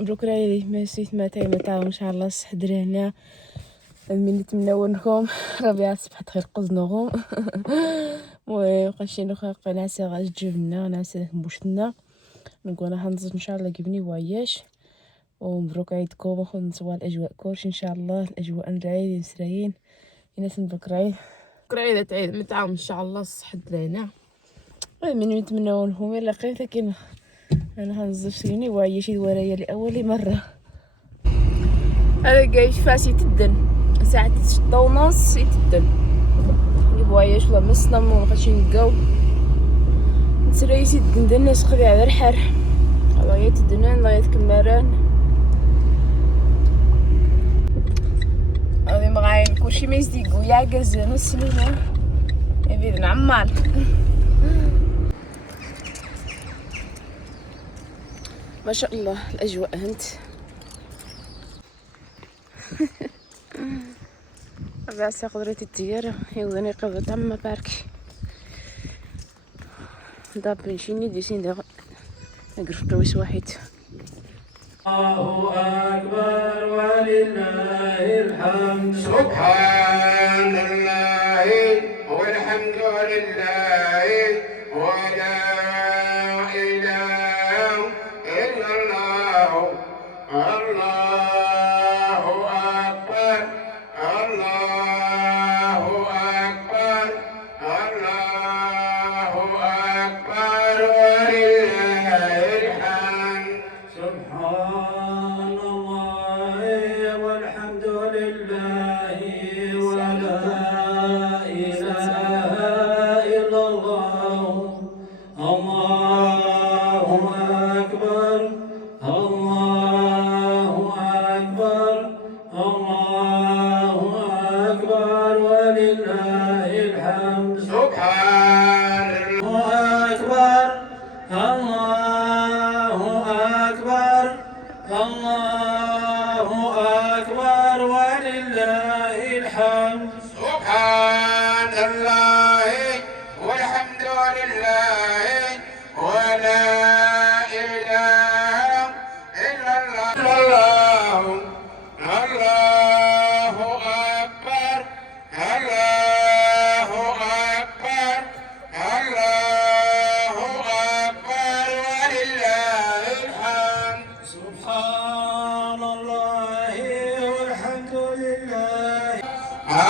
مبروك رايلي ماشي متى ان شاء الله صح درهنا من نتمنوا لكم ربيع صباح خير قزنوهم وقاشي نخا قناص غاج جبنا ناس بوشتنا نقول هنزل ان شاء الله جبني وياش ومبروك عيدكم وخذ نسوا الاجواء كلش ان شاء الله الاجواء العيد مسريين الناس مبروك عيد عيد عيد متعاون ان شاء الله صح درهنا من نتمنوا لهم الا لقيت كاين انا هنزل شيني وعيشي ورايا لاول مره هذا جايش فاسي تدن ساعة 6:30 يتدن يبغى يشلا مسنا ونقاشي نلقاو نتريسي تدن الناس خذي على الحر الله يتدنان الله يتكمران هذي مغاين كلشي ما يزيقو يعكز نسلنا يبيد نعمال ما شاء الله الاجواء هنت بعد قدرت الديار يوضني قبض عما بارك داب نشيني ديسين دا نقرفتو ويس واحد الله أكبر ولله الحمد سبحان الله والحمد لله ولا إله إلا الله الله أكبر الله أكبر الله أكبر ولله الحمد سبحان الله والحمد لله ولا إله إلا الله الله أكبر الله أكبر الله أكبر ولله الحمد سبحان الله أكبر الله أكبر الله أكبر ولله الحمد سبحان الله والحمد لله ولا إله إلا الله الله أكبر الله أكبر الله أكبر ولله الحمد سبحان الله والحمد لله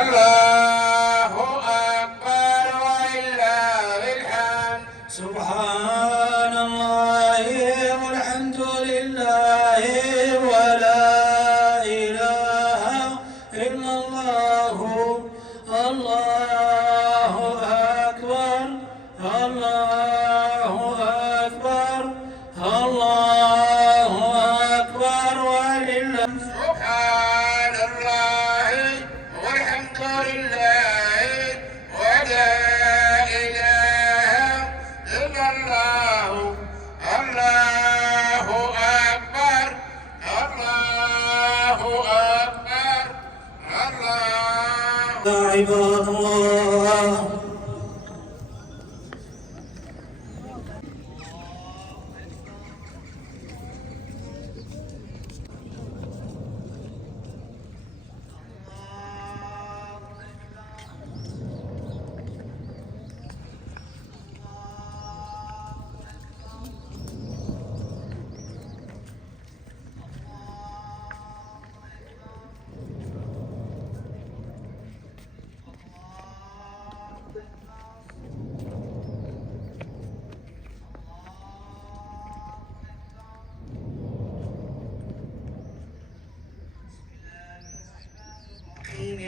الله أكبر ولله الحمد سبحان الله والحمد لله ولا إله إلا الله الله أكبر الله أكبر الله أكبر ولله سبحان الله والحمد لله ولا إله إلا الله الله أكبر الله أكبر الله يا عباد الله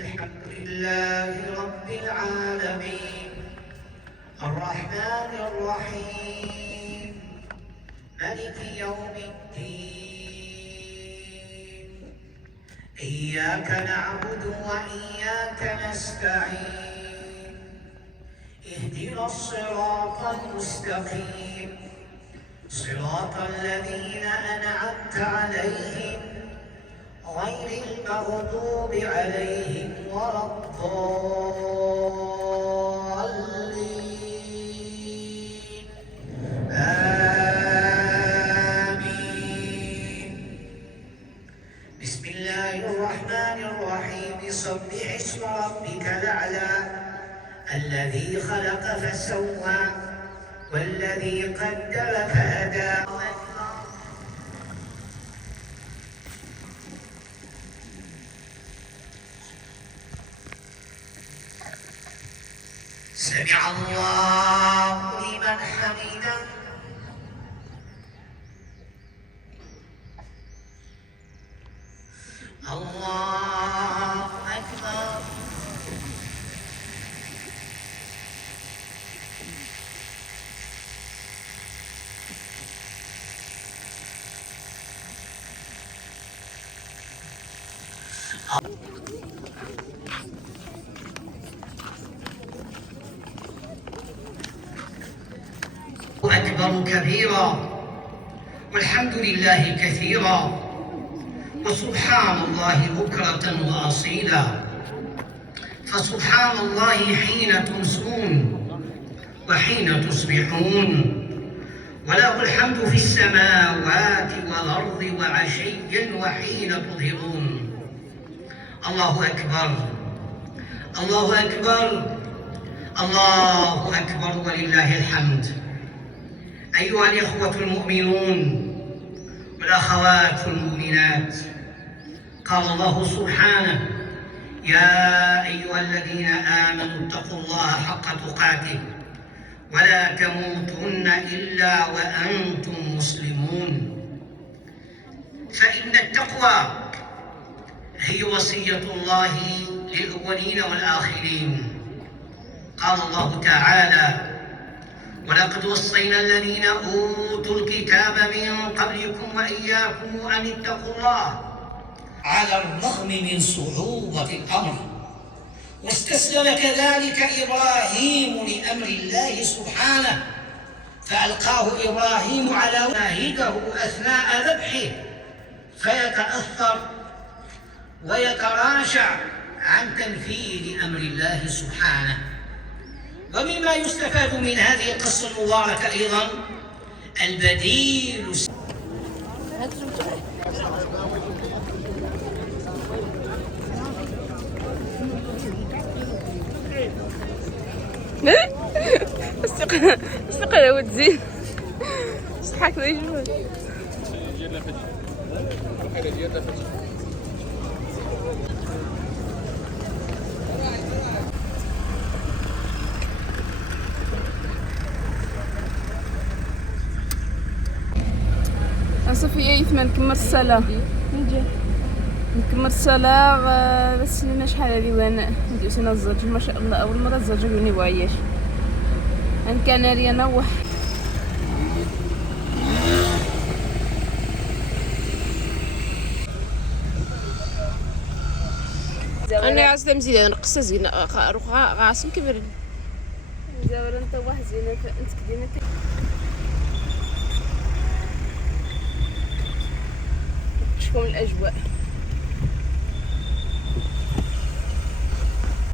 الحمد لله رب العالمين الرحمن الرحيم مالك يوم الدين إياك نعبد وإياك نستعين اهدنا الصراط المستقيم صراط الذين أنعمت عليهم غير المغضوب عليهم ولا الضالين آمين الله الرحمن الرحيم سبح اسم ربك الأعلى الذي خلق فسوى والذي قدر فهدى. سمع الله لمن حمده. الله أكبر. أكبر كبيرا والحمد لله كثيرا وسبحان الله بكرة وأصيلا. فسبحان الله حين تمسون وحين تصبحون وله الحمد في السماوات والأرض وعشيا وحين تظهرون. الله أكبر الله أكبر الله أكبر ولله الحمد. أيها الإخوة المؤمنون والأخوات المؤمنات، قال الله سبحانه: يا أيها الذين آمنوا اتقوا الله حق تقاته ولا تموتن إلا وأنتم مسلمون. فإن التقوى هي وصية الله للأولين والآخرين. قال الله تعالى: ولقد وصينا الذين أوتوا الكتاب من قبلكم وإياكم أن اتقوا الله. على الرغم من صعوبة الأمر واستسلم كذلك إبراهيم لأمر الله سبحانه، فألقاه إبراهيم على شاهده أثناء ذبحه فيتأثر ويتراشع عن تنفيذ أمر الله سبحانه. ومما يستفاد من هذه القصة المباركة أيضا البديل. الثقة يا ود زين صحاك ذا يجمل. صافي يثمن نكمل الصلاة نكمل الصلاة بس لنا شحال هادي وانا ندوسنا الزوج ما شاء الله. أول مرة الزوج يقولني بغياش أن كان ريا نوح. أنا عاوزة مزيانة نقصة زينة روح غاسم كبر زاور أنت واحد زينة أنت كدينا شكون الأجواء.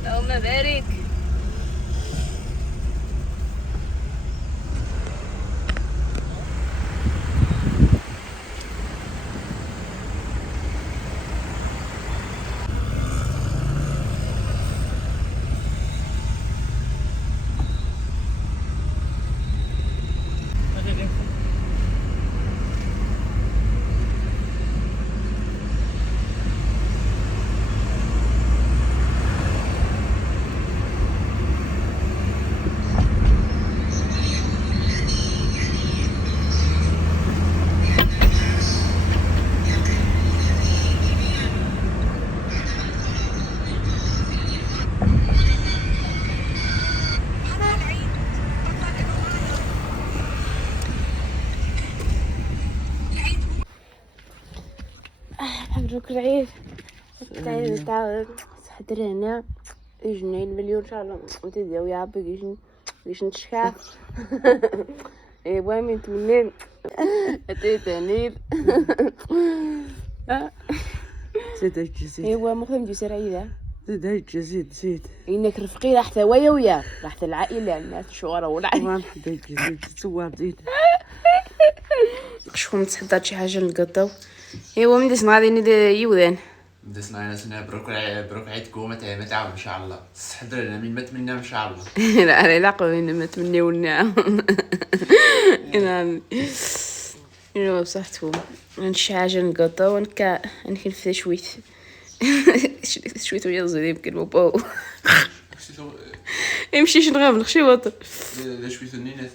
اللهم بارك. مبروك العيد. العيد تعاود تحضر هنا يجينا المليون ان شاء الله وتداو يا ربي باش نتشكى. ايوا من تمنين اتيتانير زيد الجزيد. ايوا مخدم جسر عيده زيد الجزيد زيد انك رفقي راح ثوايا وياه راح العائله الناس شواره والعيد ما نحب الجزيد تسوى زيد. شكون تحضر شي حاجه نقطاو. ايوا من ديس غادي يودان دسنا ناسنا بروك عيدكم متعاون ان شاء الله. استحضر لنا من مات منا ان شاء الله. لا انا لا قوي ما تمني والنعم. انا انا بصحتهم نشي حاجه نقطع ونكا نكنفذ شويت. شويت ويا زيد يمكن بابا يمشي شنغام نخشي وطن شويه النينات